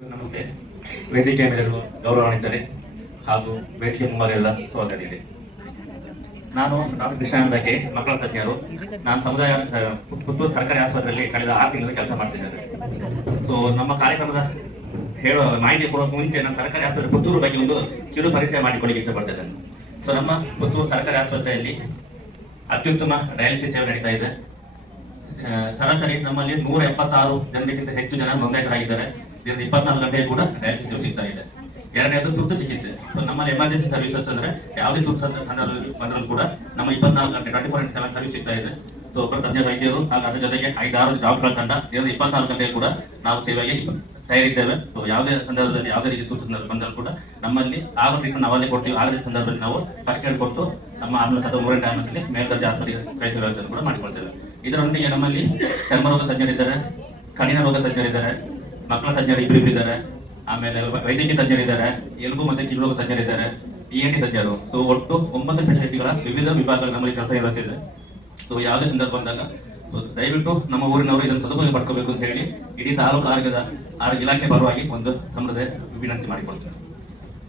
ನಮಸ್ತೆ. ವೇದಿಕೆ ಮೇಲಿರುವ ಗೌರವಾನ್ವಿತರೆ ಹಾಗೂ ವೇದಿಕೆ ಮುಂಭಾಗದ ಸಹೋದರಿಯರೇ, ನಾನು ಡಾಕ್ಟರ್ ಕೃಷ್ಣಾನಂದಕ್ಕೆ ಮಕ್ಕಳ ತಜ್ಞರು. ನಾನು ಸಮುದಾಯ ಪುತ್ತೂರು ಸರ್ಕಾರಿ ಆಸ್ಪತ್ರೆಯಲ್ಲಿ ಕಳೆದ 6 ತಿಂಗಳು ಕೆಲಸ ಮಾಡ್ತಿದ್ದೇನೆ. ಸೊ ನಮ್ಮ ಕಾರ್ಯಕ್ರಮದ ಹೇಳುವ ಮಾಹಿತಿ ಕೊಡುವ ಮುಂಚೆ ನಾನು ಸರ್ಕಾರಿ ಆಸ್ಪತ್ರೆ ಪುತ್ತೂರು ಬಗ್ಗೆ ಒಂದು ಕಿರು ಪರಿಚಯ ಮಾಡಿಕೊಳ್ಳಿಕ್ಕೆ ಇಷ್ಟಪಡ್ತಿದ್ದೇನೆ. ಸೊ ನಮ್ಮ ಪುತ್ತೂರು ಸರ್ಕಾರಿ ಆಸ್ಪತ್ರೆಯಲ್ಲಿ ಅತ್ಯುತ್ತಮ ಡಯಾಲಿಸಿಸ್ ಸೇವೆ ನಡೀತಾ ಇದೆ. ಸರಾಸರಿ ನಮ್ಮಲ್ಲಿ 176 ಜನರಿಗಿಂತ ಹೆಚ್ಚು ಜನ ನೋಂದಾಯಿತರಾಗಿದ್ದಾರೆ. 24 ಗಂಟೆ ಕೂಡ ಡಯಾಲಿಸಿಸ್ ಸಿಗ್ತಾ ಇದೆ. ಎರಡನೇದು ತುರ್ತು ಚಿಕಿತ್ಸೆ. ನಮ್ಮಲ್ಲಿ ಎಮರ್ಜೆನ್ಸಿ ಸರ್ವಿಸಸ್ ಅಂದ್ರೆ ಯಾವುದೇ ತುರ್ತು ಸಂದರ್ಭದಲ್ಲಿ ಬಂದರೂ ಕೂಡ ನಮ್ಮ 24 ಗಂಟೆ 24/7 ಸರ್ವಿಸ್ ಸಿಗ್ತಾ ಇದೆ. ಸೊ ಒಬ್ಬರು ತಜ್ಞ ವೈದ್ಯರು ಹಾಗೂ ಅದರ ಜೊತೆಗೆ 5-6 ಡಾಕ್ಟರ್ ತಂಡ 24 ಗಂಟೆ ಕೂಡ ನಾವು ಸೇವೆಗೆ ತಯಾರಿದ್ದೇವೆ. ಸೊ ಯಾವುದೇ ಸಂದರ್ಭದಲ್ಲಿ ಯಾವುದೇ ರೀತಿ ತುರ್ತು ಸಂದರ್ಭ ಬಂದರೂ ಕೂಡ ನಮ್ಮಲ್ಲಿ ಆಗೋ ಟ್ರೀಟ್ಮೆಂಟ್ ನಾವಲ್ಲೇ ಕೊಡ್ತೀವಿ. ಆಗದ ಸಂದರ್ಭದಲ್ಲಿ ನಾವು ಫಸ್ಟ್ ಏಡ್ ಕೊಟ್ಟು ನಮ್ಮ ಆಂಬುಲೆನ್ಸ್ ಅಥವಾ 3 ಆಂಬುಲೆನ್ಸ್ ಮೇಲ್ದರ್ಜೆ ಆಸ್ಪತ್ರೆಗೆ ಕಳಿಸುವ ವ್ಯವಸ್ಥೆ ಕೂಡ ಮಾಡಿಕೊಳ್ತೇವೆ. ಇದರೊಂದಿಗೆ ನಮ್ಮಲ್ಲಿ ಚರ್ಮರೋಗ ತಜ್ಞರಿದ್ದಾರೆ, ಕಣ್ಣಿನ ರೋಗ ತಜ್ಞರಿದ್ದಾರೆ, ಮಕ್ಕಳ ತಜ್ಞರು ಇಬ್ಬರಿದ್ದಾರೆ, ಆಮೇಲೆ ವೈದ್ಯಕೀಯ ತಜ್ಞರಿದ್ದಾರೆ, ಎಲುಬು ಮತ್ತು ಕಿರುರೋಗ ತಜ್ಞರಿದ್ದಾರೆ, ENT ತಜ್ಞರು. ಸೊ ಒಟ್ಟು 9 ಸ್ಪೆಷಾಲಿಟಿಗಳ ವಿವಿಧ ವಿಭಾಗಗಳು ನಮ್ಮಲ್ಲಿ ಕೆಲಸ ಇರುತ್ತಿದೆ. ಸೊ ಯಾವುದೇ ಸಂದರ್ಭ ಬಂದಾಗ ಸೊ ದಯವಿಟ್ಟು ನಮ್ಮ ಊರಿನವರು ಇದನ್ನು ಸದುಪಯೋಗ ಪಡ್ಕೋಬೇಕು ಅಂತ ಹೇಳಿ ಇಡೀ ತಾಲೂಕು ಆರೋಗ್ಯ ಇಲಾಖೆ ಪರವಾಗಿ ಒಂದು ಸಮೃದ್ಧ ವಿನಂತಿ ಮಾಡಿಕೊಳ್ತೇನೆ.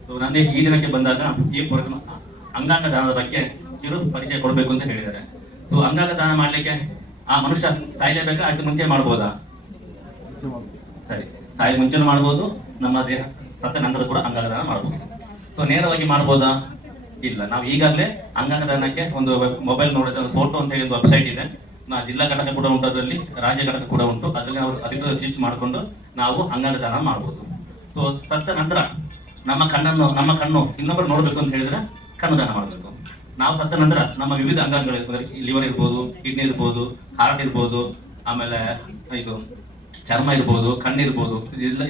ಸೊ ನನಗೆ ಈ ದಿನಕ್ಕೆ ಬಂದಾಗ ಈ ಅಂಗಾಂಗ ದಾನದ ಬಗ್ಗೆ ಕಿರು ಪರಿಚಯ ಕೊಡಬೇಕು ಅಂತ ಹೇಳಿದ್ದಾರೆ. ಸೊ ಅಂಗಾಂಗ ದಾನ ಮಾಡ್ಲಿಕ್ಕೆ ಆ ಮನುಷ್ಯ ಸಾಯಲೇಬೇಕಾ, ಅದಕ್ಕೆ ಮುಂಚೆ ಮಾಡ್ಬೋದಾ? ಸರಿ, ಸಾಯಿ ಮುಂಚೆನೂ ಮಾಡ್ಬೋದು, ನಮ್ಮ ದೇಹ ಸತ್ತ ನಂತರ ಕೂಡ ಅಂಗಾಂಗ ದಾನ ಮಾಡ್ಬೋದು. ಸೊ ನೇರವಾಗಿ ಮಾಡ್ಬೋದಾ? ಇಲ್ಲ. ನಾವು ಈಗಾಗಲೇ ಅಂಗಾಂಗ ದಾನಕ್ಕೆ ಒಂದು ಮೊಬೈಲ್ ನೋಡಿದ ಫೋಟೋ ಅಂತ ಹೇಳಿ ಒಂದು ವೆಬ್ಸೈಟ್ ಇದೆ. ಜಿಲ್ಲಾ ಘಟಕ ಕೂಡ ಉಂಟು, ಅದರಲ್ಲಿ ರಾಜ್ಯ ಘಟಕ ಕೂಡ ಉಂಟು. ಅದರಲ್ಲಿ ನಾವು ಅದಕ್ಕೆ ರಿಜಿಸ್ಟರ್ ಮಾಡಿಕೊಂಡು ನಾವು ಅಂಗಾಂಗ ದಾನ ಮಾಡ್ಬೋದು. ಸೊ ಸತ್ತ ನಂತರ ನಮ್ಮ ಕಣ್ಣು ಇನ್ನೊಬ್ಬರು ನೋಡ್ಬೇಕು ಅಂತ ಹೇಳಿದ್ರೆ ಕಣ್ಣು ದಾನ ಮಾಡಬೇಕು. ನಾವು ಸತ್ತ ನಂತರ ನಮ್ಮ ವಿವಿಧ ಅಂಗಾಂಗಗಳು, ಲಿವರ್ ಇರ್ಬೋದು, ಕಿಡ್ನಿ ಇರ್ಬೋದು, ಹಾರ್ಟ್ ಇರ್ಬೋದು, ಆಮೇಲೆ ಇದು ಚರ್ಮ ಇರ್ಬೋದು, ಕಣ್ಣಿರ್ಬೋದು,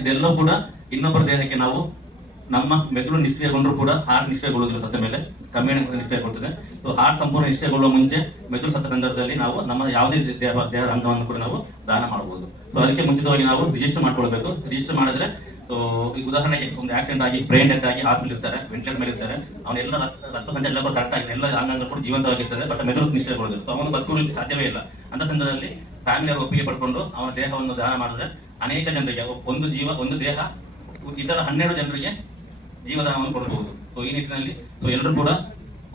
ಇದೆಲ್ಲವೂ ಕೂಡ ಇನ್ನೊಬ್ಬರ ದೇಹಕ್ಕೆ ನಾವು ನಮ್ಮ ಮೆದುಳು ನಿಷ್ಕ್ರಿಯಗೊಂಡ್ರೂ ಕೂಡ ಹಾರ್ಟ್ ನಿಷ್ಕ್ರಿಯಗೊಳ್ಳುವುದಿಲ್ಲ. ಸತ್ತ ಮೇಲೆ ಕಮ್ಮಿಣ ನಿಷ್ಕ್ರಿಯಗೊಳ್ತದೆ. ಸೊ ಹಾರ್ಟ್ ಸಂಪೂರ್ಣ ನಿಷ್ಕ್ರಿಯಗೊಳ್ಳುವ ಮುಂಚೆ ಮೆದುಳು ಸತ್ತ ಸಂದರ್ಭದಲ್ಲಿ ನಾವು ನಮ್ಮ ಯಾವುದೇ ದೇಹದ ಅಂಗವನ್ನು ಕೂಡ ನಾವು ದಾನ ಮಾಡಬಹುದು. ಸೊ ಅದಕ್ಕೆ ಮುಂಚಿತವಾಗಿ ನಾವು ರಿಜಿಸ್ಟರ್ ಮಾಡ್ಕೊಳ್ಬೇಕು. ರಿಜಿಸ್ಟರ್ ಮಾಡಿದ್ರೆ ಸೊ ಈಗ ಉದಾಹರಣೆಗೆ ಒಂದು ಆಕ್ಸಿಡೆಂಟ್ ಆಗಿ ಬ್ರೈನ್ ಡೆತ್ ಆಗಿ ಹಾಸ್ಪಿಟಲ್ ಇರ್ತಾರೆ, ವೆಂಟಿಲೇಟರ್ ಮೇಲೆ ಇರ್ತಾರೆ, ಅವನೆಲ್ಲ ರಕ್ತ ಸಂಚಾರ ಎಲ್ಲ ಕರೆಕ್ಟ್ ಆಗಿದೆ, ಎಲ್ಲ ಅಂಗಾಂಗ ಕೂಡ ಜೀವಂತವಾಗಿರ್ತದೆ, ಬಟ್ ಮೆದುಳು ನಿಷ್ಕ್ರಿಯಗೊಳ್ಳುವುದು. ಸೊ ಅವನು ಬದುಕುವುದು ಸಾಧ್ಯವೇ ಇಲ್ಲ. ಅಂತ ಸಂದರ್ಭದಲ್ಲಿ ಫ್ಯಾಮಿಲಿಯವರು ಒಪ್ಪಿಗೆ ಪಡ್ಕೊಂಡು ಅವನ ದೇಹವನ್ನು ದಾನ ಮಾಡಿದ್ರೆ ಅನೇಕ ಜನರಿಗೆ ಒಂದು ದೇಹ ಇತರ 12 ಜನರಿಗೆ ಜೀವದಾನವನ್ನು ಕೊಡಬಹುದು. ಸೊ ಈ ನಿಟ್ಟಿನಲ್ಲಿ ಸೊ ಎಲ್ಲರೂ ಕೂಡ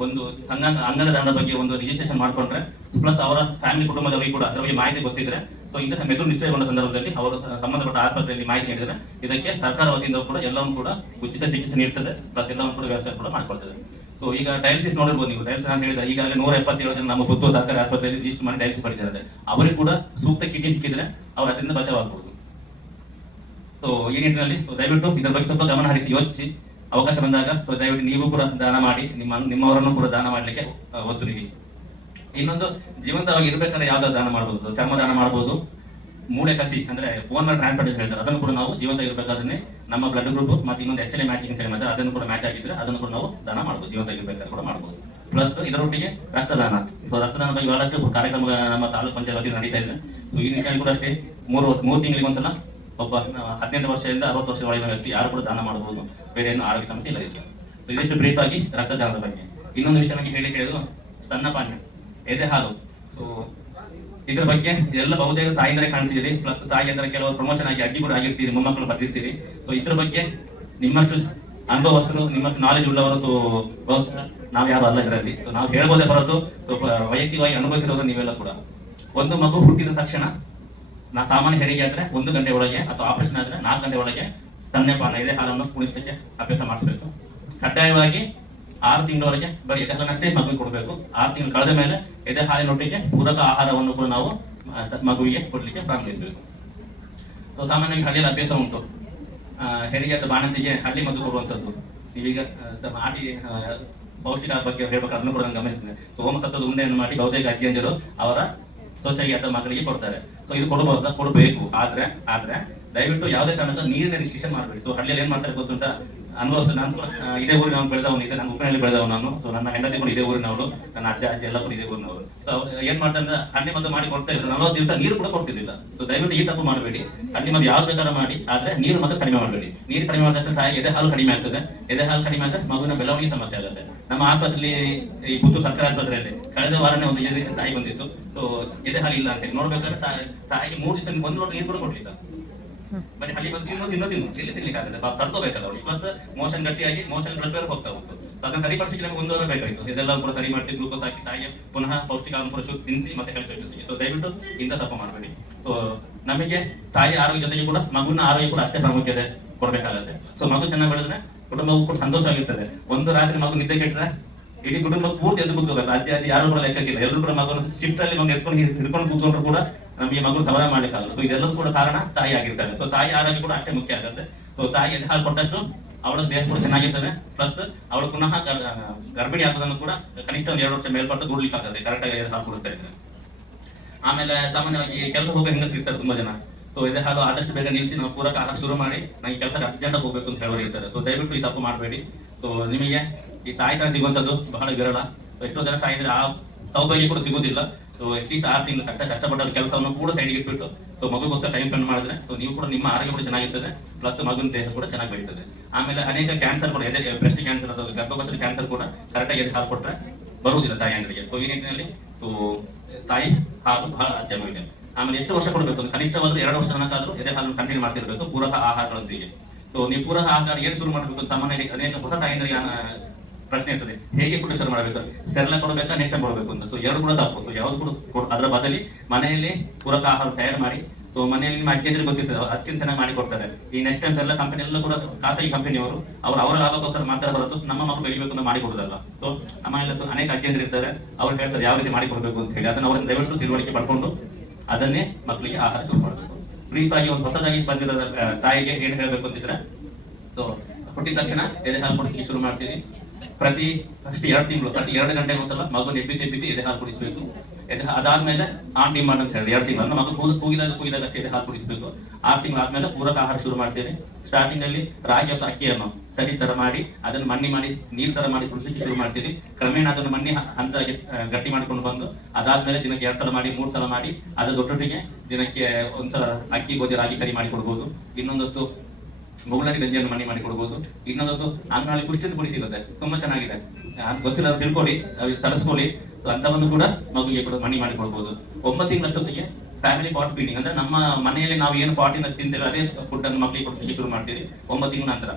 ಒಂದು ಅಂಗಾಂಗ ದಾನದ ಬಗ್ಗೆ ಒಂದು ರಿಜಿಸ್ಟ್ರೇಷನ್ ಮಾಡ್ಕೊಂಡ್ರೆ, ಪ್ಲಸ್ ಅವರ ಫ್ಯಾಮಿಲಿ ಕುಟುಂಬದವರಿಗೆ ಕೂಡ ಅದರ ಬಗ್ಗೆ ಮಾಹಿತಿ ಗೊತ್ತಿದ್ರೆ, ಸೊ ಇಂತಹ ಮೆದುಳು ನಿಷ್ಕ್ರಿಯಗೊಂಡ ಸಂದರ್ಭದಲ್ಲಿ ಅವರು ಸಂಬಂಧಪಟ್ಟ ಆಸ್ಪತ್ರೆಯಲ್ಲಿ ಮಾಹಿತಿ ನೀಡಿದರೆ ಇದಕ್ಕೆ ಸರ್ಕಾರ ವತಿಯಿಂದ ಕೂಡ ಎಲ್ಲವೂ ಕೂಡ ಉಚಿತ ಚಿಕಿತ್ಸೆ ನೀಡ್ತದೆ, ಪ್ಲಸ್ ಎಲ್ಲವೂ ಕೂಡ ವ್ಯವಸ್ಥೆ ಕೂಡ ಮಾಡ್ಕೊಳ್ತದೆ. ಸೊ ಈಗ ಡಯಾಲಿಸಿಸ್ ನೋಡಿರ್ಬೋದು ನೀವು. ಡಯಾಲಿಸಿಸ್ ಅಂತ ಹೇಳಿದ್ರೆ ಈಗಾಗಲೇ 177 ಜನ ನಮ್ಮ ಪುತ್ತೂರು ಸರ್ಕಾರಿ ಆಸ್ಪತ್ರೆಯಲ್ಲಿ ರಿಜಿಸ್ಟರ್ ಮಾಡಿ ಡಯಾಲಿಸಿಸ್ ಪಡಿತಾರೆ. ಅವರಿಗೆ ಕೂಡ ಸೂಕ್ತ ಕಿಡ್ನಿ ಸಿಕ್ಕಿದ್ರೆ ಅವರು ಅದರಿಂದ ಬಚಾವಾಗಬಹುದು. ಸೊ ಈ ನಿಟ್ಟಿನಲ್ಲಿ ದಯವಿಟ್ಟು ಇದರ ಬಗ್ಗೆ ಸ್ವಲ್ಪ ಗಮನ ಹರಿಸಿ ಯೋಚಿಸಿ, ಅವಕಾಶ ಬಂದಾಗ ಸೊ ದಯವಿಟ್ಟು ನೀವು ಕೂಡ ದಾನ ಮಾಡಿ, ನಿಮ್ಮವರನ್ನು ಕೂಡ ದಾನ ಮಾಡಲಿಕ್ಕೆ ಒತ್ತು ನೀಡಿ. ಇನ್ನೊಂದು, ಜೀವಂತವಾಗಿ ಇರಬೇಕಾದ್ರೆ ಯಾವ್ದಾದ್ರು ದಾನ ಮಾಡಬಹುದು. ಚರ್ಮ ದಾನ ಮಾಡಬಹುದು, ಮೂಳೆ ಕಸಿ ಅಂದ್ರೆ ಬೋನ್ ಮ್ಯಾರೋ ಟ್ರಾನ್ಸ್ಪ್ಲಾಂಟೇಷನ್ ಹೇಳ್ತಾರೆ, ಅದನ್ನು ಕೂಡ ನಾವು ಜೀವಂತ ಇರಬೇಕಾದ್ರೆ ನಮ್ಮ ಬ್ಲಡ್ ಗ್ರೂಪ್ ಮತ್ತು ಇನ್ನೊಂದು HLA ಮ್ಯಾಚಿಂಗ್ ಮತ್ತೆ ಅದನ್ನು ಕೂಡ ಮ್ಯಾಚ್ ಆಗಿದ್ರೆ ಅದನ್ನು ಕೂಡ ನಾವು ದಾನ ಮಾಡಬಹುದು, ಜೀವಂತ ಇರಬೇಕಾದ್ರೆ ಕೂಡ ಮಾಡಬಹುದು. ಪ್ಲಸ್ ಇದರೊಟ್ಟಿಗೆ ರಕ್ತದಾನ. ಸೊ ರಕ್ತದಾನ ಬಗ್ಗೆ ಬಹಳಷ್ಟು ಕಾರ್ಯಕ್ರಮ ನಮ್ಮ ತಾಲೂಕು ಪಂಚಾಯತ್ ವತಿಯಿಂದ ನಡೀತಾ ಇದೆ. ಸೊ ಈ ನಿಟ್ಟಿನಲ್ಲಿ ಕೂಡ ಅಷ್ಟೇ 3 ತಿಂಗಳಿಗೆ ಒಂದ್ಸಲ ಒಬ್ಬ 18 ವರ್ಷದಿಂದ 60 ವರ್ಷ ಒಳಗಿನ ವ್ಯಕ್ತಿ ಯಾರು ಕೂಡ ದಾನ ಮಾಡಬಹುದು. ಬೇರೆ ಏನು ಆರೋಗ್ಯ ಸಮಸ್ಯೆ ಇಲ್ಲ ಇದಕ್ಕೆ. ಸೊ ಇದಿಷ್ಟು ಬ್ರೀಫ್ ಆಗಿ ರಕ್ತದಾನದ ಬಗ್ಗೆ. ಇನ್ನೊಂದು ವಿಷಯ ನನಗೆ ಹೇಳಿದ್ದು ಸ್ತನ್ಯಪಾನ, ಎದೆ ಹಾಲು. ಸೊ ಇದ್ರ ಬಗ್ಗೆ ಎಲ್ಲ ಬಹುತೇಕ ತಾಯಿಂದರೆ ಕಾಣ್ತಿದ್ದೀರಿ, ಪ್ಲಸ್ ತಾಯಿ ಅಂದ್ರೆ ಕೆಲವರು ಪ್ರಮೋಷನ್ ಆಗಿ ಅಜ್ಜಿ ಕೂಡ ಆಗಿರ್ತೀರಿ, ಮೊಮ್ಮಕ್ಕಳು ಬರ್ತಿರ್ತೀರಿ. ಸೊ ಇದ್ರ ಬಗ್ಗೆ ನಿಮ್ಮಷ್ಟು ಅನುಭವಸ್ಥರು, ನಿಮ್ಮಷ್ಟು ನಾಲೆಜ್ ಉಳ್ಳವರು ಸೊ ನಾವು ಯಾರು ಅಲ್ಲ ಇದರಲ್ಲಿ. ಸೊ ನಾವು ಹೇಳ್ಬೋದೇ ಹೊರತು ವೈಯಕ್ತಿಕವಾಗಿ ಅನುಭವಿಸಿರೋದು ನೀವೆಲ್ಲ ಕೂಡ. ಒಂದು ಮಗು ಹುಟ್ಟಿದ ತಕ್ಷಣ ಸಾಮಾನ್ಯ ಹೆರಿಗೆ ಆದ್ರೆ 1 ಗಂಟೆ ಒಳಗೆ ಅಥವಾ ಆಪರೇಷನ್ ಆದ್ರೆ 4 ಗಂಟೆ ಒಳಗೆ ಸ್ತನ್ಯಪಾನ ಎದೆ ಹಾಲನ್ನು ಕುಡಿಸಲಿಕ್ಕೆ ಅಭ್ಯಾಸ ಮಾಡಿಸ್ಬೇಕು. ಕಡ್ಡಾಯವಾಗಿ 6 ತಿಂಗಳವರೆಗೆ ಬರೀ ಎದೆ ಹಾಲನ್ನಷ್ಟೇ ಮಗುವಿಗೆ ಕೊಡಬೇಕು. 6 ತಿಂಗಳು ಕಳೆದ ಮೇಲೆ ಎದೆ ಹಾಲಿನೊಟ್ಟಿಗೆ ಪೂರಕ ಆಹಾರವನ್ನು ಕೂಡ ನಾವು ಮಗುವಿಗೆ ಕೊಡ್ಲಿಕ್ಕೆ ಪ್ರಾರಂಭಿಸಬೇಕು. ಸೊ ಸಾಮಾನ್ಯವಾಗಿ ಹಳ್ಳಿಯಲ್ಲಿ ಅಭ್ಯಾಸ ಉಂಟು, ಹೆರಿಗೆ ಆದ ಬಾಣಂತಿಗೆ ಹಳ್ಳಿ ಮದ್ದು ಕೊಡುವಂಥದ್ದು. ನೀವೀಗ ಆಟಿ ಪೌಷ್ಟಿಕ ಬಗ್ಗೆ ಹೇಳ್ಬೇಕು, ಅದನ್ನು ಕೂಡ ನಾನು ಗಮನಿಸಿದ್ದೇನೆ. ಸೊ ಹೋಮಸತ್ವದ ಉಂಡೆಯನ್ನು ಮಾಡಿ ಬಹುತೇಕ ಅಜ್ಜಿಯಂದಿರು ಅವರ ಸೊಸೆಗೆ ಅಥವಾ ಮಕ್ಕಳಿಗೆ ಕೊಡ್ತಾರೆ. ಸೊ ಇದು ಕೊಡಬೇಕು. ಆದ್ರೆ ದಯವಿಟ್ಟು ಯಾವುದೇ ಕಾರಣದ ನೀರಿನ ರಿಸ್ಟ್ರಿಕ್ಷನ್ ಮಾಡಬೇಡಿ. ಸೊ ಹಳ್ಳಿಯಲ್ಲಿ ಏನ್ ಮಾಡ್ತಾರೆ ಗೊತ್ತುಂಟಾ, ನಾನು ಇದೇ ಊರಿಗೆ ನಾವು ಬೆಳೆದವನು, ಇದೆ ನನ್ನ ಉಪ್ಪಿನಲ್ಲಿ ಬೆಳೆದವ ನಾನು. ಸೊ ನನ್ನ ಹೆಂಡತಿ ಕೂಡ ಇದೇ ಊರಿನವರು, ನನ್ನ ಅಜ್ಜಿ ಎಲ್ಲ ಕೂಡ ಇದೇ ಊರಿನವರು. ಸೊ ಏನ್ ಮಾಡ್ತಾರೆ, ಹಣ್ಣಿ ಮದ್ದು ಮಾಡಿ ಕೊಡ್ತಾ ಇದ್ರು, 40 ದಿವಸ ನೀರು ಕೂಡ ಕೊಡ್ತಿರ್ಲಿಲ್ಲ. ಸೊ ದಯವಿಟ್ಟು ಈ ತಪ್ಪು ಮಾಡಬೇಡಿ. ಹಣ್ಣಿ ಮದ್ದು ಯಾವ್ದು ಬೇಕಾದ್ರೂ ಮಾಡಿ, ಆದ್ರೆ ನೀರು ಮಾತ್ರ ಕಡಿಮೆ ಮಾಡಬೇಡಿ. ನೀರು ಕಡಿಮೆ ಮಾಡಿದ್ರೆ ತಾಯಿ ಎದೆ ಹಾಲು ಕಡಿಮೆ ಆಗ್ತದೆ. ಎದೆ ಹಾಲು ಕಡಿಮೆ ಆದ್ರೆ ಮಗುವಿನ ಬೆಳವಣಿಗೆ ಸಮಸ್ಯೆ ಆಗುತ್ತೆ. ನಮ್ಮ ಆಸ್ಪತ್ರೆಯಲ್ಲಿ, ಈ ಪುತ್ತೂರು ಸರ್ಕಾರಿ ಆಸ್ಪತ್ರೆಯಲ್ಲಿ ಕಳೆದ ವಾರನೇ ಒಂದು ತಾಯಿ ಬಂದಿತ್ತು. ಸೊ ಎದೆ ಹಾಲು ಇಲ್ಲ ಅಂತ ಹೇಳಿ ನೋಡ್ಬೇಕಾದ್ರೆ ತಾಯಿಗೆ 3 ದಿವಸ 1 ಲೋಟ ನೀರು ಕೂಡ ಕೊಡ್ಲಿಲ್ಲ. ಬರೀ ಹಳ್ಳಿ ಬಂದು ತಿನ್ನು ಇಲ್ಲಿ ತಿನ್ಲಿಕ್ಕೆ ಆಗುತ್ತೆ, ತಡ್ಕೋಬೇಕಲ್ಲ ಅವ್ರಿಗೆ. ಪ್ಲಸ್ ಮೋಷನ್ ಗಟ್ಟಿಯಾಗಿ ಮೋಷನ್ ಬ್ಲಡ್ ಬೇರೆ ಹೋಗ್ತಾ ಉಂಟು. ಅದನ್ನ ಸರಿಪಡಿಸಲಿಕ್ಕೆ ನಮಗೆ 1 ವಾರ ಬೇಕಾಯ್ತು. ಇದೆಲ್ಲ ಕೂಡ ಸರಿ ಮಾಡಿ ಗ್ಲೂಕೋಸ್ ಹಾಕಿ ತಾಯಿಗೆ ಪುನಃ ಪೌಷ್ಟಿಕ ಆಹಾರ ಕೂಡ ತಿನ್ನಿಸಿ ಮತ್ತೆ ಕಳಿಸಿ. ಸೊ ದಯವಿಟ್ಟು ಇಂಥ ತಪ್ಪು ಮಾಡಬೇಡಿ. ಸೊ ನಮಗೆ ತಾಯಿ ಆರೋಗ್ಯ ಜೊತೆಗೆ ಕೂಡ ಮಗುವಿನ ಆರೋಗ್ಯ ಕೂಡ ಅಷ್ಟೇ ಪ್ರಾಮುಖ್ಯತೆ ಕೊಡಬೇಕಾಗುತ್ತೆ. ಸೊ ಮಗು ಚೆನ್ನಾಗಿ ಬೆಳೆದ್ರೆ ಕುಟುಂಬವು ಕೂಡ ಸಂತೋಷವಾಗಿರ್ತದೆ. ಒಂದು ರಾತ್ರಿ ಮಗು ನಿದ್ದೆ ಕೆಟ್ಟರೆ ಇಡೀ ಕುಟುಂಬ ಪೂರ್ತಿ ಎದ್ದು ಕೂತ್ಕೋಬೇಕು. ಅಜ್ಜಿ ಯಾರು ಕೂಡ ಲೆಕ್ಕಕ್ಕಿಲ್ಲ. ಎಲ್ಲರೂ ಕೂಡ ಮಗು ಶಿಫ್ಟ್ ಅಲ್ಲಿ ಮಗು ಹಿಡ್ಕೊಂಡು ಕೂತ್ಕೊಂಡ್ರು ಕೂಡ ನಮಗೆ ಮಗು ಸಮಾಧಾನ ಮಾಡ್ಲಿಕ್ಕಾಗಲ್ಲ. ಸೊ ಇದೆಲ್ಲದೂ ಕೂಡ ಕಾರಣ ತಾಯಿ ಆಗಿರ್ತಾರೆ. ಸೊ ತಾಯಿ ಆರೋಗ್ಯ ಕೂಡ ಅಷ್ಟೇ ಮುಖ್ಯ ಆಗುತ್ತೆ. ಸೊ ತಾಯಿ ಎದೆ ಹಾಲು ಕೊಟ್ಟಷ್ಟು ಅವಳ ದೇಹ ಕೂಡ ಚೆನ್ನಾಗಿರ್ತದೆ. ಪ್ಲಸ್ ಅವಳು ಪುನಃ ಗರ್ಭಿಣಿ ಆಗೋದನ್ನು ಕೂಡ ಕನಿಷ್ಠ 1 2 ವರ್ಷ ಮೇಲ್ಪಟ್ಟು ಕೂಡ್ಲಿಕ್ಕೆ ಆಗ್ತದೆ, ಕರೆಕ್ಟಾಗಿ ಎದೆ ಹಾಲು ಕೊಡ್ತಾ ಇದ್ರೆ. ಆಮೇಲೆ ಸಾಮಾನ್ಯವಾಗಿ ಕೆಲಸ ಹೋಗೋ ಹೆಂಗಸರು ಇರ್ತಾರೆ ತುಂಬಾ ಜನ. ಸೊ ಎದೆ ಹಾಲು ಆದಷ್ಟು ಬೇಗ ನಿಲ್ಲಿಸಿ ನಾವು ಪೂರಕ ಆಹಾರ ಶುರು ಮಾಡಿ ನನಗೆ ಕೆಲಸಕ್ಕೆ ಅರ್ಜೆಂಟ್ ಹೋಗ್ಬೇಕು ಅಂತ ಹೇಳೋರು ಇರ್ತಾರೆ. ಸೊ ದಯವಿಟ್ಟು ಈ ತಪ್ಪು ಮಾಡಬೇಡಿ. ಸೊ ನಿಮಗೆ ಈ ತಾಯಿ ತನ ಸಿಗುವಂಥದ್ದು ಬಹಳ ವಿರಳ. ಎಷ್ಟೋ ಜನ ತಾಯಿ ಇದ್ರೆ ಆ ಸೌಭಾಗ್ಯ ಕೂಡ ಸಿಗೋದಿಲ್ಲ. ಸೊ ಅಟ್ಲೀಸ್ಟ್ 6 ತಿಂಗಳು ಕಷ್ಟಪಟ್ಟ ಕೆಲಸವನ್ನು ಕೂಡ ಸೈಡ್ಗೆ ಇಟ್ಬಿಟ್ಟು ಸೊ ಮಗುಗೋಸ್ಕರ ಟೈಮ್ ಸ್ಪೆಂಡ್ ಮಾಡಿದ್ರೆ ಸೊ ನೀವು ಕೂಡ ನಿಮ್ಮ ಆರೋಗ್ಯ ಕೂಡ ಚೆನ್ನಾಗಿರ್ತದೆ. ಪ್ಲಸ್ ಮಗುವಿನ ದೇಹ ಕೂಡ ಚೆನ್ನಾಗಿ ಬೆಳೀತದೆ. ಆಮೇಲೆ ಅನೇಕ ಕ್ಯಾನ್ಸರ್ ಕೂಡ ಎದೆ ಬ್ರೆಸ್ಟ್ ಕ್ಯಾನ್ಸರ್ ಅಥವಾ ಗರ್ಭಕೋಶದ ಕ್ಯಾನ್ಸರ್ ಕೂಡ ಕರೆಕ್ಟಾಗಿ ಎದೆ ಹಾಲು ಕೊಟ್ಟರೆ ಬರುವುದಿಲ್ಲ ತಾಯಿಯಂದ್ರಿಗೆ. ಸೊ ಈ ನಿಟ್ಟಿನಲ್ಲಿ ಸೊ ತಾಯಿ ಹಾಲು ಬಹಳ ಅತ್ಯಮೂಲ್ಯ. ಆಮೇಲೆ ಎಷ್ಟು ವರ್ಷ ಕೊಡಬೇಕು ಅಂದ್ರೆ ಕನಿಷ್ಠವಾದ 2 ವರ್ಷ ತನಕಾದ್ರೂ ಎದೆ ಹಾಲು ಕಂಟಿನ್ಯೂ ಮಾಡ್ತಿರ್ಬೇಕು ಪೂರಕ ಆಹಾರಗಳೊಂದಿಗೆ. ಸೊ ನೀವು ಪೂರಕ ಆಹಾರ ಏನು ಶುರು ಮಾಡಬೇಕು ಸಾಮಾನ್ಯವಾಗಿ ಅನೇಕ ಹೊಸ ತಾಯಿಯಂದ್ರಿಗೆ ಪ್ರಶ್ನೆ ಇರ್ತದೆ, ಹೇಗೆ ಕೂಡ ಶುರು ಮಾಡಬೇಕು, ಸೆರ್ಲ ಕೊಡಬೇಕಾ ನೆಕ್ಸ್ಟ್ ಕೊಡಬೇಕು ಅಂತ. ಸೊ ಎರಡು ಕೂಡ ತಪ್ಪು. ಸೊ ಯಾವ್ದು ಕೂಡ ಅದರ ಬದಲಿ ಮನೆಯಲ್ಲಿ ಪೂರಕ ಆಹಾರ ತಯಾರು ಮಾಡಿ ಸೊ ಮನೆಯಲ್ಲಿ ನಿಮ್ಮ ಅಜ್ಜಿಯಂದ್ರೆ ಗೊತ್ತಿರ್ತದೆ, ಅತ್ಯಂತ ಚೆನ್ನಾಗಿ ಮಾಡಿ ಕೊಡ್ತಾರೆ. ಈ ನೆಕ್ಸ್ಟ್ ಟೈಮ್ ಎಲ್ಲ ಕಂಪನಿ ಎಲ್ಲ ಕೂಡ ಖಾಸಗಿ ಕಂಪನಿಯವರು ಅವರ ಲಾಭಕ್ಕೋಸ್ಕರ ಮಾಡ್ತಾರೆ ಹೊರತು ನಮ್ಮ ಮಕ್ಕಳು ಬೆಳಿಬೇಕು ಅಂತ ಮಾಡಿ ಕೊಡೋದಲ್ಲ. ಸೊ ಆಮೇಲೆ ಅನೇಕ ಅಜ್ಜಿಯಂದ್ರೆ ಇರ್ತಾರೆ, ಅವ್ರು ಹೇಳ್ತಾರೆ ಯಾವ ರೀತಿ ಮಾಡಿ ಕೊಡ್ಬೇಕು ಅಂತ ಹೇಳಿ. ಅದನ್ನ ಅವ್ರನ್ನ ದಯವಿಟ್ಟು ತಿಳುವಳಿಕೆ ಪಡ್ಕೊಂಡು ಅದನ್ನೇ ಮಕ್ಕಳಿಗೆ ಆಹಾರ ಶುರು ಮಾಡಬೇಕು. ಬ್ರೀಫ್ ಆಗಿ ಒಂದು ಹೊಸದಾಗಿ ಬಂದಿರೋ ತಾಯಿಗೆ ಏನ್ ಹೇಳ್ಬೇಕು ಅಂತಿದ್ರೆ ಸೊ ಹುಟ್ಟಿದ ತಕ್ಷಣ ಎದೆ ಹಾಲು ಕೊಡ್ಲಿಕ್ಕೆ ಶುರು ಮಾಡ್ತೀನಿ. ಪ್ರತಿ 2 ತಿಂಗಳು ಪ್ರತಿ 2 ಗಂಟೆ ಗೊತ್ತಲ್ಲ ಮಗುನ ಎಬ್ಬಿಸಿ ಎದೆ ಹಾಲು ಕುಡಿಸಬೇಕು. ಅದಾದ್ಮೇಲೆ ಆನ್ ಡಿಮಾಂಡ್ ಅಂತ ಹೇಳಿ 2 ತಿಂಗಳು ಮಗು ಕೂಗಿದಾಗ ಅಷ್ಟೇ ಎದೆ ಹಾಲು ಕುಡಿಸಬೇಕು. 6 ತಿಂಗಳು ಆದ್ಮೇಲೆ ಪೂರಕ ಆಹಾರ ಶುರು ಮಾಡ್ತೇನೆ. ಸ್ಟಾರ್ಟಿಂಗ್ ಅಲ್ಲಿ ರಾಗಿ ಅಥವಾ ಅಕ್ಕಿಯನ್ನು ಸರಿ ತರ ಮಾಡಿ ಅದನ್ನು ಮಣ್ಣಿ ಮಾಡಿ ನೀರ್ ತರ ಮಾಡಿ ಕುಡಿಸಲಿಕ್ಕೆ ಶುರು ಮಾಡ್ತೀವಿ. ಕ್ರಮೇಣ ಅದನ್ನು ಮಣ್ಣಿ ಹಂತ ಗಟ್ಟಿ ಮಾಡಿಕೊಂಡು ಬಂದು ಅದಾದ್ಮೇಲೆ ದಿನಕ್ಕೆ 2 ಸಲ ಮಾಡಿ 3 ಸಲ ಮಾಡಿ ಅದರ ದೊಡ್ಡೊಟ್ಟಿಗೆ ದಿನಕ್ಕೆ 1 ಸಲ ಅಕ್ಕಿ ಗೋಧಿ ರಾಗಿ ಕರಿ ಮಾಡಿ ಕೊಡ್ಬೋದು. ಇನ್ನೊಂದೊತ್ತು ಮುಗುಳರಿ ಗಂಜಿಯನ್ನು ಮಣ್ಣಿ ಮಾಡಿ ಕೊಡ್ಬೋದು. ಇನ್ನೊಂದೊತ್ತು ಅಂಗನವಾಡಿ ಪುಷ್ಟಿನ ಪುಡಿ ಸಿಗುತ್ತೆ, ತುಂಬಾ ಚೆನ್ನಾಗಿದೆ, ಗೊತ್ತಿಲ್ಲ ತಿಳ್ಕೊಳ್ಳಿ, ತರಿಸ್ಕೊಳ್ಳಿ. ಅಂತವನ್ನು ಕೂಡ ಮಗುವಿಗೆ ಕೂಡ ಮಣ್ಣಿ ಮಾಡಿ ಕೊಡ್ಬೋದು. 9 ತಿಂಗಳಷ್ಟೊತ್ತಿಗೆ ಫ್ಯಾಮಿಲಿ ಪಾಟ್ ಫೀಡಿಂಗ್ ಅಂದ್ರೆ ನಮ್ಮ ಮನೆಯಲ್ಲಿ ನಾವು ಏನು ಪಾಟಿಂದ ತಿಂತೇವೆ ಅದೇ ಫುಡ್ ಅನ್ನು ಮಕ್ಕಳಿಗೆ ಕೊಡ್ಲಿಕ್ಕೆ ಶುರು ಮಾಡ್ತೀವಿ. 9 ತಿಂಗಳ ನಂತರ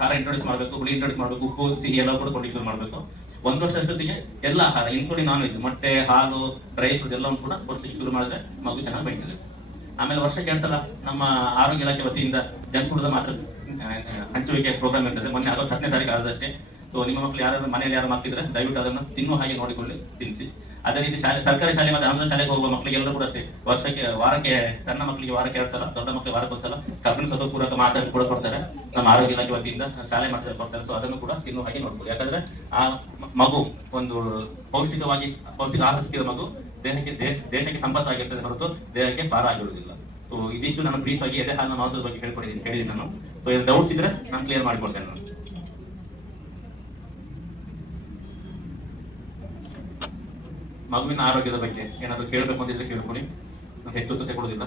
ಖಾರ ಇಂಟ್ರೊಡ್ಯೂಸ್ ಮಾಡಬೇಕು, ಹುಳಿ ಇಂಟ್ರೊಡ್ಯೂಸ್ ಮಾಡಬೇಕು, ಉಪ್ಪು ಸಿಹಿ ಎಲ್ಲ ಕೂಡ ಕೊಡ್ಲಿಕ್ಕೆ ಶುರು ಮಾಡಬೇಕು. 1 ವರ್ಷ ಅಷ್ಟೊತ್ತಿಗೆ ಎಲ್ಲ ಆಹಾರ ಇನ್ಕ್ಲೂಡಿಂಗ್ ನಾನ್ ವೆಜ್, ಮೊಟ್ಟೆ, ಹಾಲು, ಡ್ರೈ ಫ್ರೂಟ್ಸ್ ಎಲ್ಲವನ್ನು ಕೂಡ ಕೊಡ್ಲಿಕ್ಕೆ ಶುರು ಮಾಡಿದ್ರೆ ಮಗು ಚೆನ್ನಾಗಿ ಬೆಳೀತದೆ. ಆಮೇಲೆ ವರ್ಷಕ್ಕೆ 2 ಸಲ ನಮ್ಮ ಆರೋಗ್ಯ ಇಲಾಖೆ ವತಿಯಿಂದ ಜಂಕ್ ಫುಡ್ ಮಾತ್ರ ಹಂಚುವಿಕೆ ಪ್ರೋಗ್ರಾಮ್ ಇರ್ತದೆ. ಮೊನ್ನೆ ಆಗಸ್ಟ್ 10ನೇ ತಾರೀಕು ಆದಷ್ಟೇ. ಸೊ ನಿಮ್ಮ ಮಕ್ಕಳು ಯಾರಾದ್ರೂ ಮನೆಯಲ್ಲಿ ಯಾರು ಮಕ್ಕಳಿದ್ರೆ ದಯವಿಟ್ಟು ಅದನ್ನು ತಿನ್ನುವ ಹಾಗೆ ನೋಡಿಕೊಳ್ಳಿ, ತಿನ್ನಿಸಿ. ಅದೇ ರೀತಿ ಸರ್ಕಾರಿ ಶಾಲೆ ಮತ್ತು ಆಂಧ್ರ ಶಾಲೆಗೆ ಹೋಗುವ ಮಕ್ಕಳಿಗೆ ಎಲ್ಲರೂ ಕೂಡ ಅಷ್ಟೇ ವಾರಕ್ಕೆ ಸಣ್ಣ ಮಕ್ಕಳಿಗೆ ವಾರಕ್ಕೆ 2 ಸಲ, ದೊಡ್ಡ ಮಕ್ಕಳಿಗೆ ವಾರಕ್ಕೆ 1 ಸಲ ಕಬ್ಬಿಣ ಸತ್ವಪೂರಕ ಮಾತ್ರ ಕೂಡ ಕೊಡ್ತಾರೆ ನಮ್ಮ ಆರೋಗ್ಯ ಇಲಾಖೆ ವತಿಯಿಂದ ಶಾಲೆ ಮಾಡ್ತಾರೆ ಕೊಡ್ತಾರೆ. ಸೊ ಅದನ್ನು ಕೂಡ ತಿನ್ನುವ ಹಾಗೆ ನೋಡ್ಬೋದು. ಯಾಕಂದ್ರೆ ಆ ಮಗು ಒಂದು ಪೌಷ್ಟಿಕ ಆಹಾರ ಸಿಕ್ಕಿದ ಮಗು ದೇಶಕ್ಕೆ ಸಂಪತ್ತಾಗಿರ್ತದೆ ಹೊರತು ದೇಹಕ್ಕೆ ಭಾರ ಆಗಿರುವುದಿಲ್ಲ. ಸೊ ಇದಿಷ್ಟು ನಾನು ಬ್ರೀಫ್ ಆಗಿ ಎದೆ ಹಾಲಿನ ಮಹತ್ವದ ಬಗ್ಗೆ ಹೇಳಿದ್ದೀನಿ ನಾನು. ಸೊ ಏನು ಡೌಟ್ಸ್ ಇದ್ರೆ ನಾನು ಕ್ಲಿಯರ್ ಮಾಡಿಕೊಡ್ತೇನೆ. ನಾನು ಮಗುವಿನ ಆರೋಗ್ಯದ ಬಗ್ಗೆ ಏನಾದ್ರು ಕೇಳಬೇಕು ಅಂತಿದ್ರೆ ಕೇಳ್ಕೊಳ್ಳಿ, ನಾನು ಹೆಚ್ಚು ಹೊತ್ತು ತಗೊಳ್ಳೋದಿಲ್ಲ.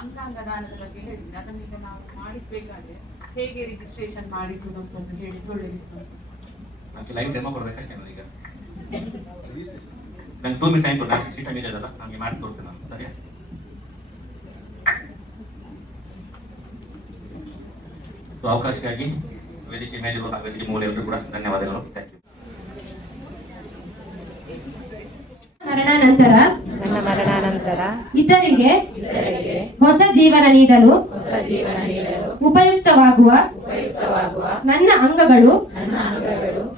ಅಂಗಾಂಗದಾನದ ಬಗ್ಗೆ ಹೇಳಿದ್ರೆ ಅದನ್ನೀಗ ನಾವು ಮಾಡಿಸಬೇಕಾದ್ರೆ ಹೇಗೆ ರಿಜಿಸ್ಟ್ರೇಷನ್ ಮಾಡಿಸುವುದು ಅಂತ ಹೇಳಿ ಒಳ್ಳೆದಿತ್ತು. ಲೈವ್ ಡೆಮೋ ಕೊಡ್ಬೇಕಷ್ಟೇ ಈಗ. ನಂಗೆ 2 ಮಿನಿಟ್ ಟೈಮ್ ಕೊಡಿ, ಸಿಸ್ಟಮ್ ಇದೆ ಅಲ್ಲ ನನಗೆ ಮಾಡಿ ತೋರಿಸ್ತೇನೆ ನಾನು. ಸರಿಯಾ? ಸೊ ಅವಕಾಶಕ್ಕಾಗಿ ವೇದಿಕೆ ಮೇಲಿರುವ ವೇದಿಕೆ ಮೂಲೆಯಲ್ಲೂ ಕೂಡ ಧನ್ಯವಾದಗಳು. Thank you. ಮರಣಾನಂತರ ಇತರಿಗೆ ಹೊಸ ಜೀವನ ನೀಡಲು ಉಪಯುಕ್ತವಾಗುವ ನನ್ನ ಅಂಗಗಳು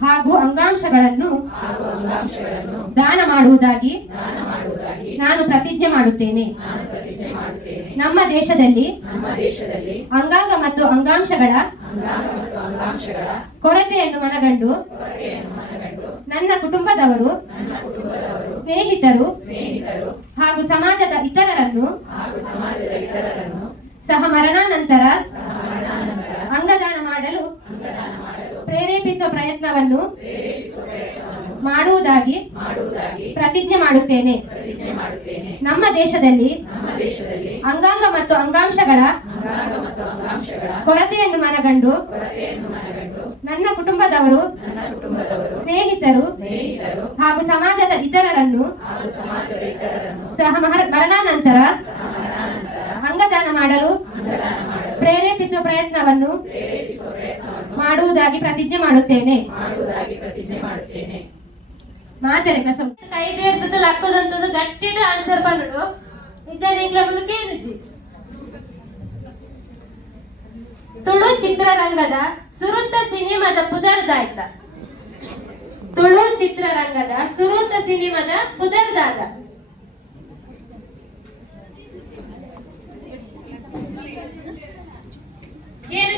ಹಾಗೂ ಅಂಗಾಂಶಗಳನ್ನು ದಾನ ಮಾಡುವುದಾಗಿ ನಾನು ಪ್ರತಿಜ್ಞೆ ಮಾಡುತ್ತೇನೆ. ನಮ್ಮ ದೇಶದಲ್ಲಿ ಅಂಗಾಂಗ ಮತ್ತು ಅಂಗಾಂಶಗಳ ಕೊರತೆಯನ್ನು ಮನಗಂಡು ನನ್ನ ಕುಟುಂಬದವರು, ಸ್ನೇಹಿತರು ಹಾಗೂ ಸಮಾಜದ ಇತರರನ್ನು ಸಹ ಮರಣಾನಂತರ ಅಂಗದಾನ ಮಾಡಲು ಪ್ರೇರೇಪಿಸುವ ಪ್ರಯತ್ನವನ್ನು ಮಾಡುವುದಾಗಿ ಪ್ರತಿಜ್ಞೆ ಮಾಡುತ್ತೇನೆ. ನಮ್ಮ ದೇಶದಲ್ಲಿ ಅಂಗಾಂಗ ಮತ್ತು ಅಂಗಾಂಶಗಳ ಕೊರತೆಯನ್ನು ಮನಗಂಡು ನನ್ನ ಕುಟುಂಬದವರು ಸ್ನೇಹಿತರು ಹಾಗೂ ಸಮಾಜದ ಇತರರನ್ನು ಸಹ ಮರಣಾನಂತರ ಅಂಗದಾನ ಮಾಡಲು ಪ್ರೇರೇಪಿಸುವ ಪ್ರಯತ್ನವನ್ನು ಮಾಡುವುದಾಗಿ ಪ್ರತಿಜ್ಞೆ ಮಾಡುತ್ತೇನೆ. ಮಾತರೆ ಕಸ ಕೈದೇ ಇರ್ತದ ಲಕ್ಕದಂತದ್ದು ಗಟ್ಟಿಡ ಆನ್ಸರ್ ಬಂದು ನಿಜ ನಿಂಗ್ಲ ಮುಳುಕೆ ನುಜಿ ತುಳು ಚಿತ್ರರಂಗದ ಸುರುತ್ತ ಸಿನಿಮಾದ ಪುದರ್ದಾಯ್ತ. ತುಳು ಚಿತ್ರರಂಗದ ಸುರುತ್ತ ಸಿನಿಮಾದ ಪುದರ್ದಾದ. ಏನು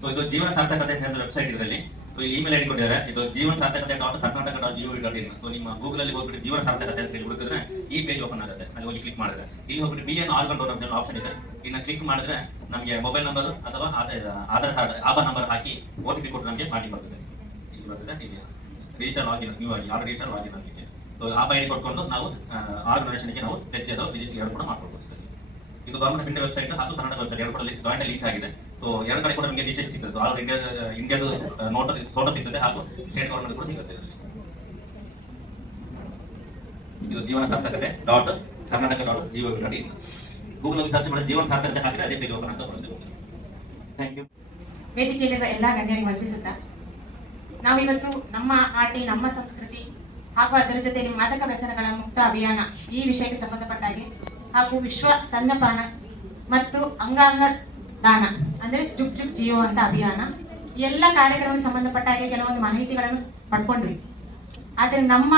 ಸೊ ಇದು ಜೀವನ ಸಾರ್ಥಕತೆ ಅಂತ ವೆಬ್ಸೈಟ್ ಇದರಲ್ಲಿ. ಸೊ ಇಲ್ಲಿ ಇಮೇಲ್ ಐಡಿ ಕೊಟ್ಟಿದ್ದಾರೆ. ಇದು ಜೀವನ ಸಾರ್ಥಕತೆ .ಕರ್ನಾಟಕ.gov.in. ಸೊ ನಿಮ್ಮ ಗೂಗಲ್ ಅಲ್ಲಿ ಹೋಗ್ಬಿಟ್ಟು ಜೀವನ ಸಾರ್ಥಕತೆ ಅಂತ ಹೇಳಿ ಹುಡುಕಿದ್ರೆ ಈ ಪೇಜ್ ಓಪನ್ ಆಗುತ್ತೆ. ಅಲ್ಲಿ ಹೋಗಿ ಕ್ಲಿಕ್ ಮಾಡಿದ್ರೆ ಇಲ್ಲಿ ಹೋಗ್ಬಿಟ್ಟು BN ಆರ್ಗನ್ ಡೋನರ್ ಅಂತ ಆಪ್ಷನ್ ಇದೆ. ಇನ್ನು ಕ್ಲಿಕ್ ಮಾಡಿದ್ರೆ ನಮಗೆ ಮೊಬೈಲ್ ನಂಬರ್ ಅಥವಾ ಆಧಾರ್ ಕಾರ್ಡ್ ಆಧಾರ್ ನಂಬರ್ ಹಾಕಿ OTP ಕೊಟ್ಟು ನಮಗೆ ಪಾರ್ಟಿ ಬರ್ತದೆ. ಇಲ್ಲಿ ಬರ್ತದೆ ಇಲ್ಲಿ ರಿಜಿಸ್ಟರ್ ಲಾಗಿನ್ ನೀವು ಯಾರು ರಿಜಿಸ್ಟರ್ ಲಾಗಿನ್ ಆಗಲಿಕ್ಕೆ. ಸೊ ಆ ಐಡಿ ಕೊಟ್ಕೊಂಡು ನಾವು ಆರ್ಗನ್ ಡೊನೇಷನ್ಗೆ ನಾವು ತೆಗೆದು ವಿಸಿಟ್ ಎರಡು ಕೂಡ ಮಾಡ್ಕೊಳ್ಬೋದು. ಇದು ಗವರ್ಮೆಂಟ್ ಆಫ್ ಇಂಡಿಯಾ ವೆಬ್ಸೈಟ್ ಹಾಗೂ ಕನ್ನಡ ವೆಬ್ಸೈಟ್ ಎರಡು ಕೂಡ ಜಾಯಿಂಟ್ ಲಿಂಕ್ ಆಗಿದೆ. ಸೊ ಎರಡು ಕಡೆ ಕೂಡ ನಿಮಗೆ ರಿಜಿಸ್ಟರ್ ಸಿಗ್ತದೆ. ಸೊ ಆಲ್ ಇಂಡಿಯಾದ ನೋಟ್ ಫೋಟೋ ಸಿಗ್ತದೆ ಹಾಗೂ ಸ್ಟೇಟ್ ಗವರ್ಮೆಂಟ್ ಕೂಡ ಸಿಗುತ್ತೆ. ಇದು ಜೀವನ ಸಾರ್ಥಕತೆ .ಕರ್ನಾಟಕ.gov.in. ಗೂಗಲ್ ಅಲ್ಲಿ ಸರ್ಚ್ ಮಾಡಿದ್ರೆ ಜೀವನ ಸಾರ್ಥಕತೆ ಹಾಕಿದ್ರೆ ಅದೇ ಪೇಜ್ ಓಪನ್ ಅಂತ ಬರುತ್ತೆ. Thank you. ವೇದಿಕೆಯಲ್ಲಿರುವ ಎಲ್ಲಾ ಗಣ್ಯರಿಗೆ ವಂದಿಸುತ್ತಾ ನಾವಿವತ್ತು ನಮ್ಮ ಆಟಿ ನಮ್ಮ ಸಂಸ್ಕೃತಿ ಹಾಗೂ ಅದರ ಜೊತೆ ಮಾದಕ ವ್ಯಸನಗಳ ಮುಕ್ತ ಅಭಿಯಾನ ಈ ವಿಷಯಕ್ಕೆ ಸಂಬಂಧಪಟ್ಟ ಹಾಗೆ ಹಾಗೂ ವಿಶ್ವ ಸ್ತನ್ಯಪಾನ ಮತ್ತು ಅಂಗಾಂಗ ದಾನ ಅಂದ್ರೆ ಜುಗ್ ಜುಗ್ ಜಿಯೋ ಅಂತ ಅಭಿಯಾನ ಈ ಎಲ್ಲ ಕಾರ್ಯಕ್ರಮಕ್ಕೆ ಸಂಬಂಧಪಟ್ಟ ಹಾಗೆ ಕೆಲವೊಂದು ಮಾಹಿತಿಗಳನ್ನು ಪಡ್ಕೊಂಡ್ವಿ. ಆದ್ರೆ ನಮ್ಮ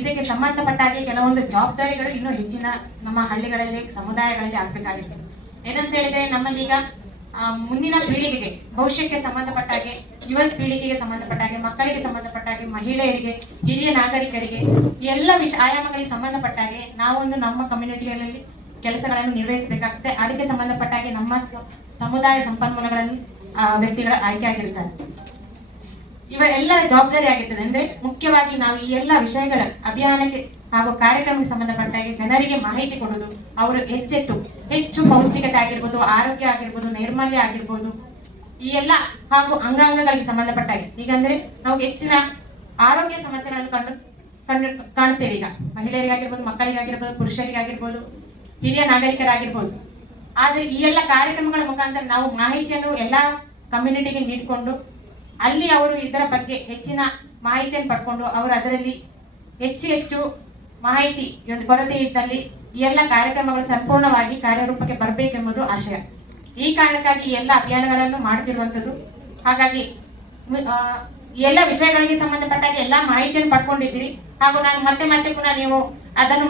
ಇದಕ್ಕೆ ಸಂಬಂಧಪಟ್ಟ ಹಾಗೆ ಕೆಲವೊಂದು ಜವಾಬ್ದಾರಿಗಳು ಇನ್ನೂ ಹೆಚ್ಚಿನ ನಮ್ಮ ಹಳ್ಳಿಗಳಲ್ಲಿ ಸಮುದಾಯಗಳಲ್ಲಿ ಆಗ್ಬೇಕಾಗಿರ್ತದೆ. ಏನಂತ ಹೇಳಿದ್ರೆ ನಮ್ಮಲ್ಲಿ ಈಗ ಮುಂದಿನ ಪೀಳಿಗೆಗೆ ಭವಿಷ್ಯಕ್ಕೆ ಸಂಬಂಧಪಟ್ಟ ಹಾಗೆ ಯುವ ಪೀಳಿಗೆಗೆ ಸಂಬಂಧಪಟ್ಟ ಹಾಗೆ ಮಕ್ಕಳಿಗೆ ಸಂಬಂಧಪಟ್ಟ ಹಾಗೆ ಮಹಿಳೆಯರಿಗೆ ಹಿರಿಯ ನಾಗರಿಕರಿಗೆ ಎಲ್ಲ ಆಯಾಮಗಳಿಗೆ ಸಂಬಂಧಪಟ್ಟ ಹಾಗೆ ನಾವೊಂದು ನಮ್ಮ ಕಮ್ಯುನಿಟಿಗಳಲ್ಲಿ ಕೆಲಸಗಳನ್ನು ನಿರ್ವಹಿಸಬೇಕಾಗುತ್ತೆ. ಅದಕ್ಕೆ ಸಂಬಂಧಪಟ್ಟ ಹಾಗೆ ನಮ್ಮ ಸಮುದಾಯ ಸಂಪನ್ಮೂಲಗಳನ್ನು ವ್ಯಕ್ತಿಗಳ ಆಯ್ಕೆ ಆಗಿರ್ತಾರೆ. ಇವೆಲ್ಲರ ಜವಾಬ್ದಾರಿ ಆಗಿರ್ತದೆ. ಅಂದ್ರೆ ಮುಖ್ಯವಾಗಿ ನಾವು ಈ ಎಲ್ಲ ವಿಷಯಗಳ ಅಭಿಯಾನಕ್ಕೆ ಹಾಗೂ ಕಾರ್ಯಕ್ರಮಕ್ಕೆ ಸಂಬಂಧಪಟ್ಟ ಹಾಗೆ ಜನರಿಗೆ ಮಾಹಿತಿ ಕೊಡೋದು, ಅವರು ಹೆಚ್ಚು ಪೌಷ್ಟಿಕತೆ ಆಗಿರ್ಬೋದು, ಆರೋಗ್ಯ ಆಗಿರ್ಬೋದು, ನೈರ್ಮಲ್ಯ ಆಗಿರ್ಬೋದು, ಈ ಎಲ್ಲ ಹಾಗೂ ಅಂಗಾಂಗಗಳಿಗೆ ಸಂಬಂಧಪಟ್ಟ ಹಾಗೆ ಈಗಂದ್ರೆ ನಾವು ಹೆಚ್ಚಿನ ಆರೋಗ್ಯ ಸಮಸ್ಯೆಗಳನ್ನು ಕಾಣುತ್ತೇವೆ. ಈಗ ಮಹಿಳೆಯರಿಗಾಗಿರ್ಬೋದು, ಮಕ್ಕಳಿಗಾಗಿರ್ಬೋದು, ಪುರುಷರಿಗಾಗಿರ್ಬೋದು, ಹಿರಿಯ ನಾಗರಿಕರಾಗಿರ್ಬೋದು. ಆದ್ರೆ ಈ ಎಲ್ಲ ಕಾರ್ಯಕ್ರಮಗಳ ಮುಖಾಂತರ ನಾವು ಮಾಹಿತಿಯನ್ನು ಎಲ್ಲಾ ಕಮ್ಯುನಿಟಿಗೆ ನೀಡಿಕೊಂಡು ಅಲ್ಲಿ ಅವರು ಇದರ ಬಗ್ಗೆ ಹೆಚ್ಚಿನ ಮಾಹಿತಿಯನ್ನು ಪಡ್ಕೊಂಡು ಅವರು ಅದರಲ್ಲಿ ಹೆಚ್ಚು ಮಾಹಿತಿ ಕೊರತೆ ಇದ್ದಲ್ಲಿ ಈ ಎಲ್ಲ ಕಾರ್ಯಕ್ರಮಗಳು ಸಂಪೂರ್ಣವಾಗಿ ಕಾರ್ಯರೂಪಕ್ಕೆ ಬರಬೇಕೆಂಬುದು ಆಶಯ. ಈ ಕಾರಣಕ್ಕಾಗಿ ಈ ಎಲ್ಲ ಅಭಿಯಾನಗಳನ್ನು ಮಾಡುತ್ತಿರುವಂಥದ್ದು. ಹಾಗಾಗಿ ಈ ಎಲ್ಲ ವಿಷಯಗಳಿಗೆ ಸಂಬಂಧಪಟ್ಟಾಗ ಎಲ್ಲ ಮಾಹಿತಿಯನ್ನು ಪಡ್ಕೊಂಡಿದ್ದೀರಿ. ಹಾಗೂ ನಾನು ಮತ್ತೆ ಪುನಃ ನೀವು ಅದನ್ನು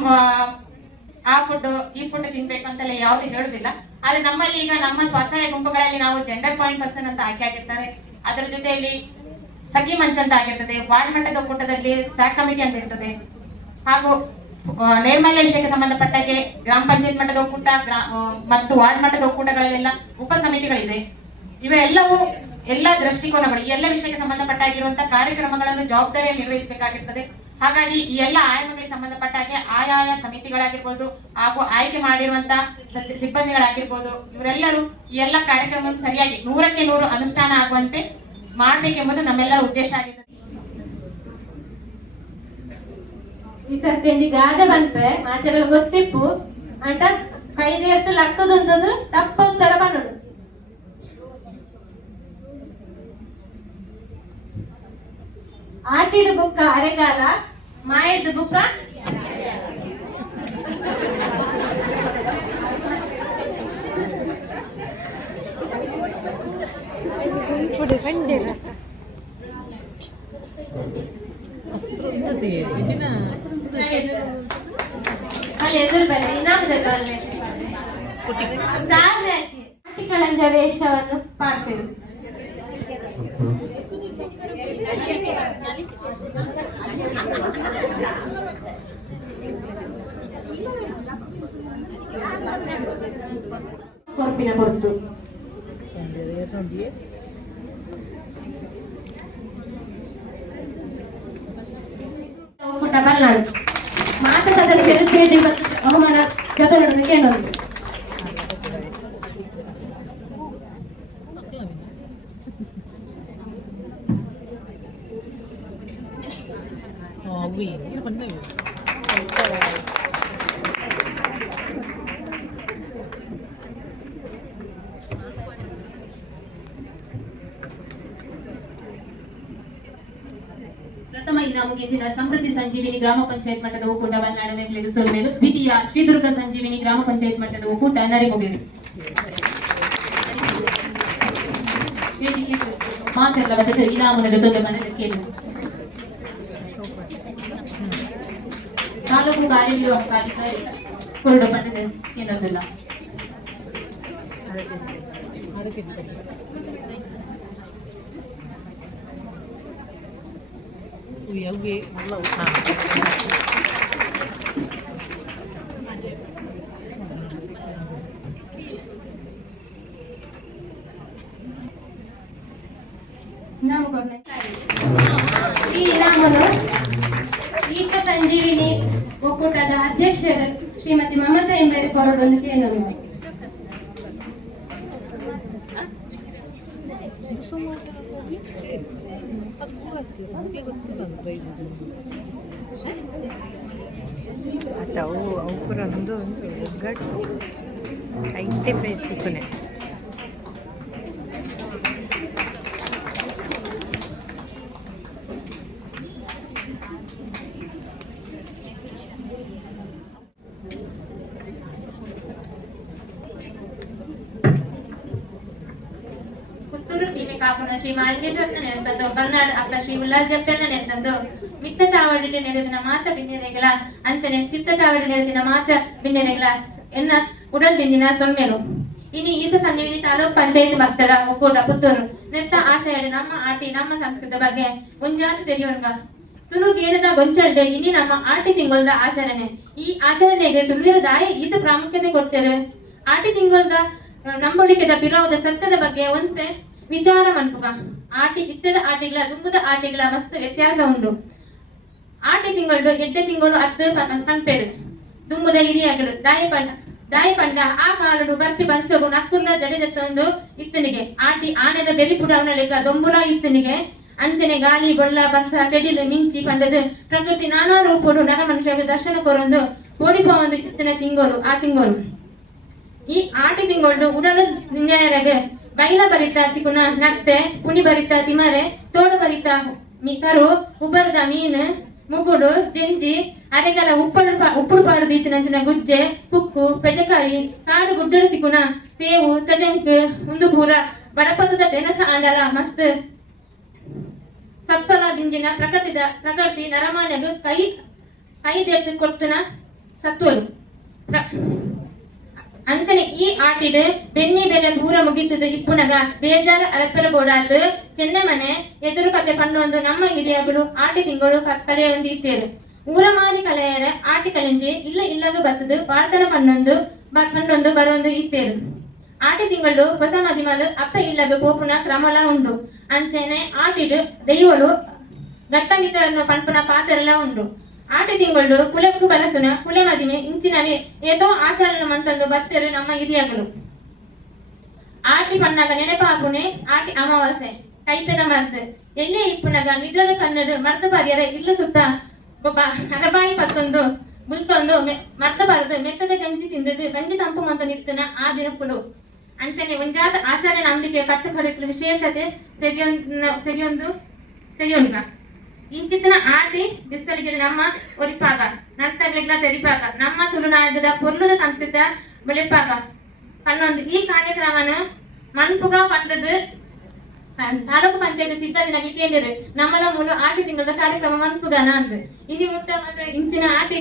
ಆ ಫುಡ್ ಈ ಫುಡ್ ತಿನ್ಬೇಕು ಅಂತೆಲ್ಲ ಯಾವ್ದು ಹೇಳುದಿಲ್ಲ. ಆದ್ರೆ ನಮ್ಮಲ್ಲಿ ಈಗ ನಮ್ಮ ಸ್ವಸಹಾಯ ಗುಂಪುಗಳಲ್ಲಿ ನಾವು ಜೆಂಡರ್ ಪಾಯಿಂಟ್ ಪರ್ಸನ್ ಅಂತ ಆಯ್ಕೆ ಆಗಿರ್ತಾರೆ. ಅದರ ಜೊತೆಯಲ್ಲಿ ಸಖಿ ಮಂಚ್ ಅಂತ ಆಗಿರ್ತದೆ. ವಾರ್ಡ್ ಮಟ್ಟದ ಒಕ್ಕೂಟದಲ್ಲಿ ಸ್ಯಾಕ್ ಕಮಿಟಿ ಅಂತ ಇರ್ತದೆ. ಹಾಗೂ ನೈರ್ಮಲ್ಯ ವಿಷಯಕ್ಕೆ ಸಂಬಂಧಪಟ್ಟಾಗೆ ಗ್ರಾಮ ಪಂಚಾಯತ್ ಮಟ್ಟದ ಒಕ್ಕೂಟ ಮತ್ತು ವಾರ್ಡ್ ಮಟ್ಟದ ಒಕ್ಕೂಟಗಳಲ್ಲೆಲ್ಲ ಉಪ ಸಮಿತಿಗಳಿದೆ. ಇವೆಲ್ಲವೂ ಎಲ್ಲ ದೃಷ್ಟಿಕೋನಗಳು ಈ ಎಲ್ಲ ವಿಷಯಕ್ಕೆ ಸಂಬಂಧಪಟ್ಟಾಗಿರುವಂತಹ ಕಾರ್ಯಕ್ರಮಗಳನ್ನು ಜವಾಬ್ದಾರಿಯನ್ನು ನಿರ್ವಹಿಸಬೇಕಾಗಿರ್ತದೆ. ಹಾಗಾಗಿ ಈ ಎಲ್ಲ ಆಯಾಮಗಳಿಗೆ ಸಂಬಂಧಪಟ್ಟ ಹಾಗೆ ಆಯಾಯ ಸಮಿತಿಗಳಾಗಿರ್ಬೋದು ಹಾಗೂ ಆಯ್ಕೆ ಮಾಡಿರುವಂತಹ ಸಿಬ್ಬಂದಿಗಳಾಗಿರ್ಬೋದು ಇವರೆಲ್ಲರೂ ಈ ಎಲ್ಲ ಕಾರ್ಯಕ್ರಮವನ್ನು ಸರಿಯಾಗಿ 100ಕ್ಕೆ 100 ಅನುಷ್ಠಾನ ಆಗುವಂತೆ ಮಾಡ್ಬೇಕೆಂಬುದು ನಮ್ಮೆಲ್ಲರ ಉದ್ದೇಶ ಆಗಿದೆ. ಈ ಸರ್ತಿ ಗಾದೆ ಬಂತೆ ಮಾಚೆಲ್ಲ ಗೊತ್ತಿಪ್ಪು ಅಂಟ ಕೈದೇರ್ತು ಲಕ್ಕದಂತದ್ದು ತಪ್ಪೊಂದರ ಬನ್ನಡು. ಆಟಿಡು ಬುಕ್ಕ ಅರೆಗಾಲ ಮಾಯದ್ದು ಬುಕ್ಕ ಅಲ್ಲಿ ಎದುರು ಬನ್ನಿ ಇನ್ನೊಂದು ಕಳಂಜ ವೇಷವನ್ನು ಮಾಡ್ತೇವೆ. ಕೊರ್ಪಿನ ಕೊರ್ತು ಒಕ್ಕೂಟ ಮಲೆನಾಡು ಮಾತ ಸದಸ್ಯರು ಸ್ಟೇಜಿಗೆ ಬಂದು ಬಹುಮಾನ ಜೊತೆಗೆ ಏನೊಂದು ಪ್ರಥಮ ಇನಾಮು ಗೆದ್ದಿನ ಸಮೃದ್ಧಿ ಸಂಜೀವಿನಿ ಗ್ರಾಮ ಪಂಚಾಯತ್ ಮಟ್ಟದ ಒಕ್ಕೂಟ ಮಲೆನಾಡು ಮೇಘಲೆಗೆ ಸೋಲ್ಮೇಲು, ದ್ವಿತೀಯ ಶ್ರೀದುರ್ಗ ಸಂಜೀವಿನಿ ಗ್ರಾಮ ಪಂಚಾಯತ್ ಮಟ್ಟದ ಒಕ್ಕೂಟ ನರಿಮೊಗೆರು. ವೇದಿಕೆಗೆ ಮಾತೆಲ್ಲ ಬದಲು ಇನಾಮುನದ ದೊಡ್ಡ ಬಣ್ಣದ ಕೇಳು ತಾಲೂಕು ಕಾರ್ಯನಿರ್ವಾಹಕಾಧಿಕಾರಿ ಕೊರಡು ಬಣ್ಣದ ಏನೊಂದಿಲ್ಲ. ಈ ಇನಾಮನ್ನು ಈಶ ಸಂಜೀವಿನಿ ಒಕ್ಕೂಟದ ಅಧ್ಯಕ್ಷರು ಶ್ರೀಮತಿ ಮಮತಾ ಎಂಬೆರೆ ಕೊರಡೊಂದು ಕೇಳಲು. ಅವು ಕೂಡ ಒಂದು ಒಗ್ಗಟ್ಟು ಐತೆ ಪ್ರಯತ್ನಿಸುನೆ ಪುತ್ತೂರು ಸೀಮೆ ಕಾಪುನ ಶ್ರೀ ಮಾಲಿಂಗೇಶ್ವರನ ನೆನೆತಂದು ಬಲ್ನಾಡು ಅಪ್ಪ ಶ್ರೀ ಉಲ್ಲಾಲ್ಗಪ್ಪೆಲ್ಲ ನೆನೆತಂದು ಮಿತ್ತ ಚಾವಡಿ ನೆರೆದಿನ ಮಾತ ಬಿನ್ನೆರೆಗಳ ಅಂಚನೆ ತಿತ್ತ ಚಾವಡಿ ನೆರೆದಿನ ಮಾತ ಬಿನ್ನೆರೆಗಳ ಎನ್ನ ಉಡಲ್ದಿಂದಿನ ಸೊಮ್ಮೆಲು ಇನಿ ಈಸ ಸಂಜೀವಿನಿ ತಾಲೂಕ್ ಪಂಚಾಯತ್ ಭಕ್ತರ ಒಕ್ಕೂಟ ಪುತ್ತೂರು ನೆತ್ತ ಆಶಯಡು ನಮ್ಮ ಆಟಿ ನಮ್ಮ ಸಂಸ್ಕೃತಿ ಬಗ್ಗೆ ಒಂಜಾತು ತೆರೆಯೋಣ ತುಳುಗೇಡದ ಗೊಂಚಲ್ಡೆ ಇನಿ ನಮ್ಮ ಆಟಿ ತಿಂಗಳದ ಆಚರಣೆ. ಈ ಆಚರಣೆಗೆ ತುಳುವಿನ ದಾಯಿ ಈತ ಪ್ರಾಮುಖ್ಯತೆ ಕೊಡ್ತಾರೆ. ಆಟಿ ತಿಂಗಳದ ನಂಬಳಿಕೆದ ಪಿರೋದ ಸತ್ಯದ ಬಗ್ಗೆ ಒಂತೆ ವಿಚಾರ ಮನ್ಪುಗ ಆಟಿ ಇತ್ತದ ಆಟಿಗಳ ದುಂಬುದ ಆಟಿಗಳ ಮಸ್ತ್ ವ್ಯತ್ಯಾಸ ಉಂಟು. ಆಟಿ ತಿಂಗಳು ಎಡ್ಡೆ ತಿಂಗಳು ಅದ್ದು ಪನ್ಪೆರು ದುಂಬುದ ಹಿರಿಯಾಗಲು ದಾಯಿ ಪಂಡ ಆ ಕಾಲಡು ಬರ್ಪಿ ಬರ್ಸೋಗು ನಕ್ಕುಲ್ಲ ಜಡೆದತ್ತೊಂದು ಇತ್ತನಿಗೆ ಆಟಿ ಆನೆದ ಬೆರಿಪುಡ ಅವನಳಿಕ ದೊಂಬುಲ ಇತ್ತನಿಗೆ ಅಂಚನೆ ಗಾಳಿ ಬೊಳ್ಳ ಬರ್ಸ ತೆಡಿಲು ಮಿಂಚಿ ಪಂಡದು ಪ್ರಕೃತಿ ನಾನಾ ರೂಪಡು ನರ ಮನುಷ್ಯಗೆ ದರ್ಶನ ಕೊರೊಂದು ಓಡಿಪೋಂದು ಇತ್ತಿನ ತಿಂಗೋಲು ಆ ತಿಂಗೋಲು. ಈ ಆಟಿ ತಿಂಗಳು ಉಡಲು ನಿನ್ಯಾಯರಗೆ ಬೈಲ ಬರಿತ ತಿಕುನ ನತ್ತೆ ಪುಣಿ ಬರಿತ ತಿಮರೆ ತೋಡು ಬರಿತ ಕರು ಉಬ್ಬರದ ಮೀನು ಮುಗುಡು ಜೆಂಜಿ ಅರೆಗಲ ಉಪ್ಪುಡು ಪಾಡದು ಇತ್ತಿನಂಚಿನ ಗುಜ್ಜೆ ಕುಕ್ಕು ಪೆಜಕಾಯಿ ಕಾಡು ಗುಡ್ಡಡು ತಿಕುನ ತೇವು ತಜಂಕ್ ಒಂದು ಪೂರ ಬಡಪದ ತೆನಸ ಆಂಡಲ ಮಸ್ತ್ ಸತ್ತಲ ದಿಂಜಿನ ಪ್ರಕೃತಿ ನರಮಾನ್ಯಗ ಕೈ ದೇಡ್ದು ಕೊಡ್ತನ ಸತ್ತೋಲು ಅಂಚನೆ ಈ ಆಟಿಡ್ ಬೆನ್ನಿ ಬೆಲೆ ಪೂರ ಮುಗಿತದ ಇಪ್ಪುನಗ ಬೇಜಾರ ಅರಪ್ಪರ ಬೋಡಾದು ಚೆನ್ನ ಮನೆ ಎದುರು ಕತೆ ಪಣ್ಣೊಂದು ನಮ್ಮ ಹಿರಿಯಗಳು ಆಟಿ ತಿಂಗಳು ಕಲೆಯೊಂದು ಇತ್ತೇರು ಊರ ಮಾರಿ ಕಲೆಯರ ಆಟಿ ಕಲೆಂಜಿ ಇಲ್ಲದು ಬತ್ತದು ಪಾಡ್ತನ ಪಣ್ಣೊಂದು ಬರೊಂದು ಇತ್ತೇರು. ಆಟಿ ತಿಂಗಳು ಹೊಸ ಮದಿಮಲು ಅಪ್ಪ ಇಲ್ಲಗ ಪೋಪುನ ಕ್ರಮಲ ಉಂಡು. ಅಂಚನೆ ಆಟಿಡ್ ದೈವಲು ಘಟ್ಟಮಿತ ಪಂಪನ ಪಾತೆರಲ ಉಂಡು. ಆಟಿ ತಿಂಗಳು ಕುಲಕ್ಕೂ ಬಲಸುನ ಕುಲೆ ಮದಿಮೆ ಇಂಚಿನವೇ ಏತೋ ಆಚರಣೆ ಮಂತಂದು ಬತ್ತರು ನಮ್ಮ ಹಿರಿಯಗಳು. ಆಟಿ ಪಣ್ಣಗ ನೆನಪಾಪುನೆ ಆಟಿ ಅಮಾವಾಸ್ಯೆ ಕೈಪೆದ ಮರ್ದು ಎಲ್ಲೇ ಇಪ್ಪುನಗ ನಿದ್ರದ ಕನ್ನಡ ಮರ್ದ ಬಗೆರ ಇಲ್ಲ ಸುತ್ತ ಒಬ್ಬ ಅರಬಾಯಿ ಪತ್ತೊಂದು ಮುಲ್ತೊಂದು ಮರ್ದ ಬರದು ಮೆತ್ತದ ಗಂಜಿ ತಿಂದದು ಗಂಜಿ ತಂಪು ಮಂತ ನಿತ್ತನ ಆ ದಿನಪ್ಪುಲು. ಅಂಚನೆ ಒಂಜಾದ ಆಚಾರ್ಯ ನಂಬಿಕೆ ಕಟ್ಟುಪಡಿಕಲು ವಿಶೇಷತೆ ತೆರೆಯೊಂಗ ಇಂಚಿತ್ತಿನ ಆಟಿ ಬಿಸ್ತಳಿಗೆ ನಮ್ಮ ಒರಿಪಾಗ ನರ್ತಗೆಗ್ಲ ತೆರಿಪಾಗ ನಮ್ಮ ತುಳುನಾಡದ ಪೊರ್ಲುದ ಸಂಸ್ಕೃತ ಬೆಳೆಪಾಗ ಪಣ್ಣೊಂದು ಈ ಕಾರ್ಯಕ್ರಮನ ಮನ್ಪುಗ ಪಂಡದು ತಾಲೂಕು ಪಂಚಾಯತ್ ಸಿದ್ಧತೆ ನಡಿಕೇಂದ್ರ ನಮ್ಮಲ ಮೂಲ ಆಟಿ ತಿಂಗಳ ಕಾರ್ಯಕ್ರಮ ಮನ್ಪುಗನ ಅಂದ್ ಇಲ್ಲಿ ಮುಟ್ಟ ಮಾತ್ರ ಇಂಚಿನ ಆಟಿ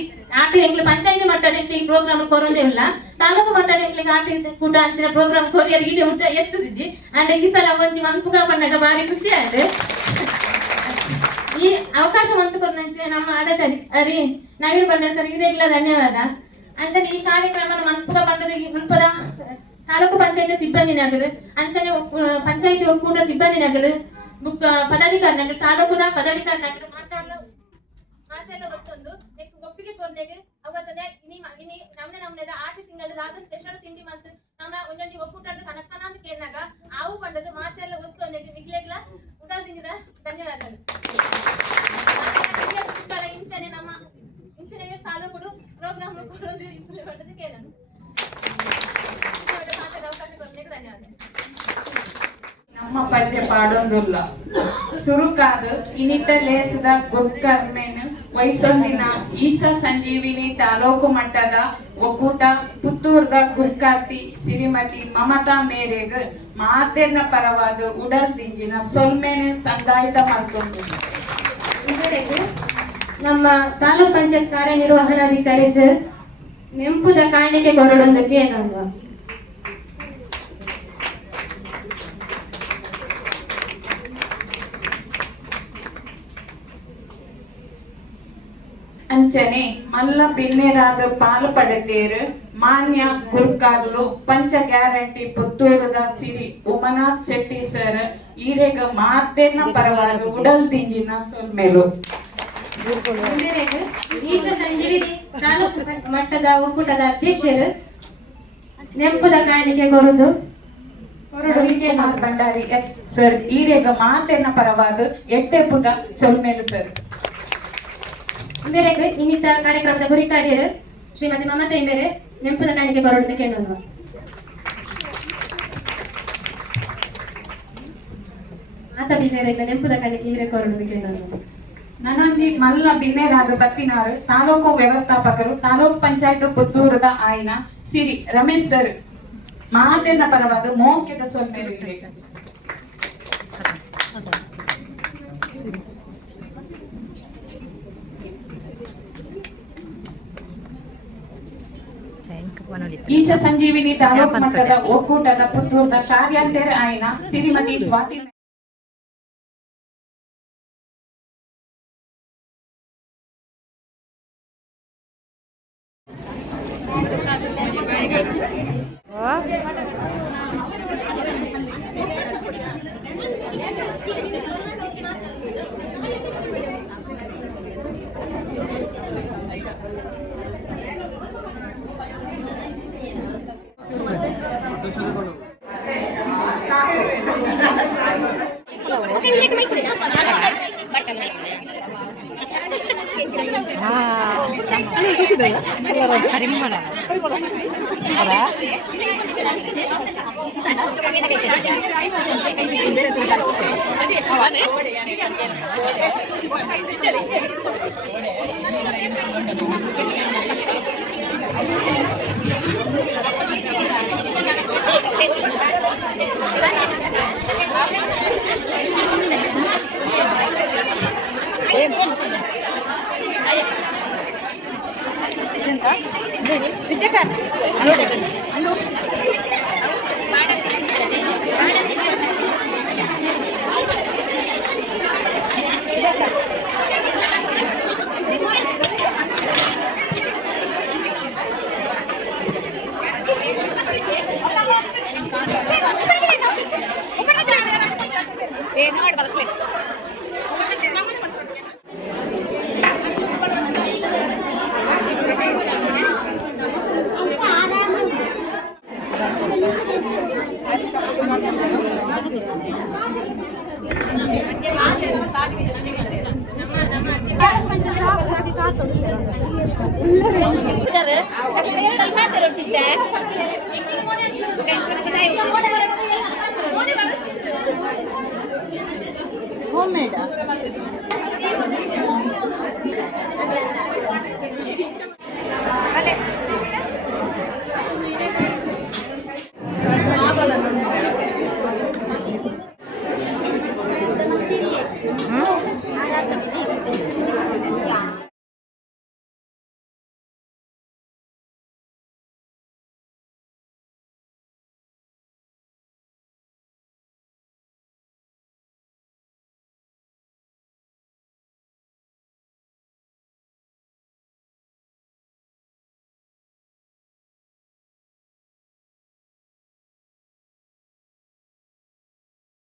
ಎಂಗ್ಲ ಪಂಚಾಯತ್ ಮಟ್ಟದ ಈ ಪ್ರೋಗ್ರಾಮ್ ಕೊರೋದೇ ಇಲ್ಲ ತಾಲೂಕು ಮಟ್ಟದ ಎಂಗ್ಲಿಗೆ ಆಟಿ ಕೂಟ ಅಂಚಿನ ಪ್ರೋಗ್ರಾಮ್ ಕೊರಿಯರ್ ಇಡೀ ಮುಟ್ಟ ಎತ್ತದಿಜ್ಜಿ ಅಂಡ್ ಈ ಸಲ ಒಂಜಿ ಮನ್ಪುಗ ಪಣ್ಣಗ ಬಾರಿ ಖುಷಿ ಆಯ್ತು. ಈ ಅವಕಾಶ ಮಂತುಕೊಂಡ ನಮ್ಮ ಆಡದರಿ ನವೀನ್ ಬಂಡಾರ್ ಸರ್ ಇದೆಲ್ಲ ಧನ್ಯವಾದ. ಅಂಚನೆ ಈ ಕಾರ್ಯಕ್ರಮ ಮನ್ಪುಗ ಪಂಡದ ಮುಲ್ಪದ ತಾಲೂಕು ಪಂಚಾಯತ್ ಸಿಬ್ಬಂದಿನಾಗಲು ಅಂಚನೆ ಪಂಚಾಯತಿ ಒಕ್ಕೂಟ ಸಿಬ್ಬಂದಿನಾಗಲು ಪದಾಧಿಕಾರಿನಾಗಲು ತಾಲೂಕುದ ಪದಾಧಿಕಾರಿನಾಗಲು ಮಾತೆಲ್ಲ ಗೊತ್ತೊಂದು ಒಪ್ಪಿಗೆ ಸೋಮ್ನೆಗೆ ಅವತ್ತನೇ ನಮ್ಮನೆ ಆಟಿ ತಿಂಗಳ ಸ್ಪೆಷಲ್ ತಿಂಡಿ ಮತ್ತು ನಮ್ಮ ಒಂದೊಂದು ಒಕ್ಕೂಟದ ಕನಕನ ಅಂತ ಕೇಳಿದಾಗ ಆವು ಬಂದದ್ದು ಮಾತೆಲ್ಲ ಗೊತ್ತೊಂದು ನಿಗ್ಲೆಗ್ಲ ಉಡಲ್ದಿಂದಿದ ಧನ್ಯವಾದಗಳು. ಇಂಚನೆ ನಮ್ಮ ಇಂಚನೆ ತಾಲೂಕು ಪ್ರೋಗ್ರಾಮ್ ಪಡ್ಡದು ಕೇಳೋಣ ಅವಕಾಶ ಕೊಡ್ಲಿಕ್ಕೆ ಧನ್ಯವಾದ. ನಮ್ಮ ಪರಿಚಯ ಪಾಡೊಂದುಲ್ಲ ಸುರುಕಾದು ಇನಿತ ಲೇಸದ ಗೊಕ್ಕರ್ಮೆನ್ ವಯಸ್ಸೊಂದಿನ ಈಸ ಸಂಜೀವಿನಿ ತಾಲೂಕು ಮಟ್ಟದ ಒಕ್ಕೂಟ ಪುತ್ತೂರ್ದ ಗುರ್ಕಾರ್ತಿ ಶ್ರೀಮತಿ ಮಮತಾ ಮೇರೆಗ್ ಮಾತೆರ್ನ ಪರವಾದ ಉಡಲ್ ದಿಂಜಿನ ಸೊಲ್ಮೆನೆ ಸಂದಾಯಿತ ಮಾಡ್ಕೊಂಡು ನಮ್ಮ ತಾಲೂಕ್ ಪಂಚಾಯತ್ ಕಾರ್ಯನಿರ್ವಹಣಾಧಿಕಾರಿ ಸರ್ ನೆಂಪುದ ಕಾಣಿಕೆ ಕೊರಡೊಂದಕ್ಕೆ ಏನಲ್ವಾ ಅಂಚನೆ ಮಲ್ಲ ಬಿನ್ನೆರಾದ ಪಾಲು ಪಡೆದೇರು ಮಾನ್ಯ ಗುರ್ಕಾರ್ಲು ಪಂಚ ಗ್ಯಾರಂಟಿ ಪುತ್ತೂರದ ಸಿರಿ ಉಮನಾಥ್ ಶೆಟ್ಟಿ ಸರ್ ಈರೆಗ ಮಾತೆರ್ನ ಪರವಾದ ಉಡಲ್ ದಿಂಜಿನ ಸೊಲ್ಮೆಲು ಈಶ ಸಂಜೀವಿನಿ ತಾಲೂಕು ಮಟ್ಟದ ಒಕ್ಕೂಟದ ಅಧ್ಯಕ್ಷರು ನೆಂಪುದ ಕಾಣಿಕೆ ಕೊರಡು ಭಂಡಾರಿ ಎಚ್ ಸರ್ ಈರೆಗ ಮಾತೆರ್ನ ಪರವಾದ ಎಟ್ಟೆಪುದ ಸೊಲ್ಮೆಲು ಸರ್ ಮೇರೆಗೆ ಇನ್ನಿತ ಕಾರ್ಯಕ್ರಮದ ಗುರಿಕಾರ್ಯರು ಶ್ರೀಮತಿ ಮಮತಾ ಇಂಬೇರೆ ನೆಂಪುದ ಕಾಣಿಕೆ ಕೊರಡು ಕೇಳೋಣ. ಮಾತಾ ಬಿನ್ನೇರೆಲ್ಲ ನೆಂಪುದ ಕಾಣಿಕೆ ಹೀರೆ ಕೊರಡು ಕೇಳೋಣ. ನನಂಜಿ ಮಲ್ಲ ಬಿನ್ನೇರಾದ ಬತ್ತಿನಾರು ತಾಲೂಕು ವ್ಯವಸ್ಥಾಪಕರು ತಾಲೂಕ್ ಪಂಚಾಯತ್ ಪುತ್ತೂರದ ಆಯ್ನ ಸಿರಿ ರಮೇಶ್ ಸರ್ ಮಾತೆರ್ನ ಪರವಾದ ಮೋಕ್ಯದ ಸೊಲ್ಮೆಲು ಈರೆಗ ಈಶ ಸಂಜೀವಿನಿ ತಾಲೂಕು ಮಟ್ಟದ ಒಕ್ಕೂಟದ ಪುತ್ತೂರದ ಕಾರ್ಯಾಂತರ ಆಯ್ನ ಶ್ರೀಮತಿ ಸ್ವಾತಿ ಹೋಮ್ ಮೇಡ್